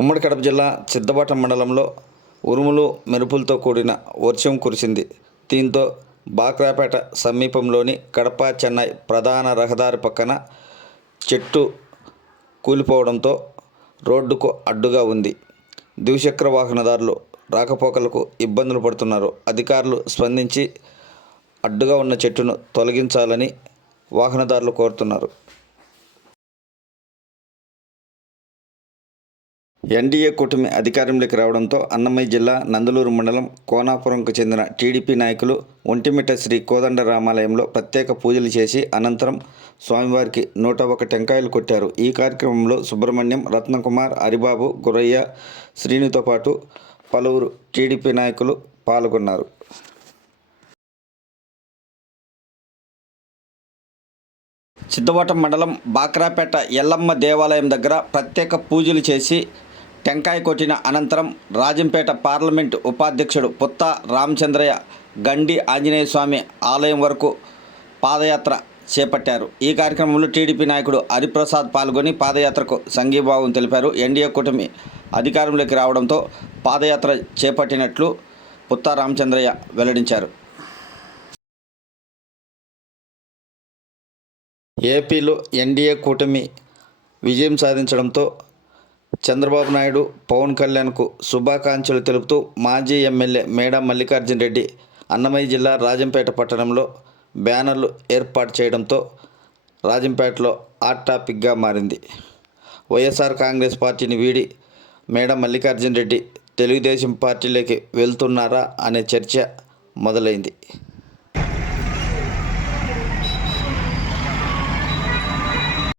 ఉమ్మడి కడప జిల్లా సిద్ధవటం మండలంలో ఉరుములు మెరుపులతో కూడిన వర్షం కురిసింది. దీంతో బాక్రాపేట సమీపంలోని కడప చెన్నై ప్రధాన రహదారి పక్కన చెట్టు కూలిపోవడంతో రోడ్డుకు అడ్డుగా ఉంది. ద్విచక్ర వాహనదారులు రాకపోకలకు ఇబ్బందులు పడుతున్నారు. అధికారులు స్పందించి అడ్డుగా ఉన్న చెట్టును తొలగించాలని వాహనదారులు కోరుతున్నారు. ఎన్డీఏ కూటమి అధికారంలోకి రావడంతో అన్నమయ్య జిల్లా నందలూరు మండలం కోనాపురంకు చెందిన టీడీపీ నాయకులు ఒంటిమిట్ట శ్రీ కోదండరామాలయంలో ప్రత్యేక పూజలు చేసి అనంతరం స్వామివారికి 101 టెంకాయలు కొట్టారు. ఈ కార్యక్రమంలో సుబ్రహ్మణ్యం, రత్నకుమార్, హరిబాబు, గురయ్య, శ్రీనుతో పాటు పలువురు టీడీపీ నాయకులు పాల్గొన్నారు. సిద్ధవటం మండలం బాక్రాపేట ఎల్లమ్మ దేవాలయం దగ్గర ప్రత్యేక పూజలు చేసి టెంకాయ కొట్టిన అనంతరం రాజంపేట పార్లమెంటు ఉపాధ్యక్షుడు పుత్త రామచంద్రయ్య గండి ఆంజనేయ స్వామి ఆలయం వరకు పాదయాత్ర చేపట్టారు. ఈ కార్యక్రమంలో టీడీపీ నాయకుడు హరిప్రసాద్ పాల్గొని పాదయాత్రకు సంఘీభావం తెలిపారు. ఎన్డీఏ కూటమి అధికారంలోకి రావడంతో పాదయాత్ర చేపట్టినట్లు పుత్త రామచంద్రయ్య వెల్లడించారు. ఏపీలో ఎన్డీఏ కూటమి విజయం సాధించడంతో చంద్రబాబు నాయుడు, పవన్ కళ్యాణ్కు శుభాకాంక్షలు తెలుపుతూ మాజీ ఎమ్మెల్యే మేడా మల్లికార్జున రెడ్డి అన్నమయ్య జిల్లా రాజంపేట పట్టణంలో బ్యానర్లు ఏర్పాటు చేయడంతో రాజంపేటలో హాట్ టాపిక్గా మారింది. వైఎస్ఆర్ కాంగ్రెస్ పార్టీని వీడి మేడా మల్లికార్జున రెడ్డి తెలుగుదేశం పార్టీలోకి వెళ్తున్నారా అనే చర్చ మొదలైంది.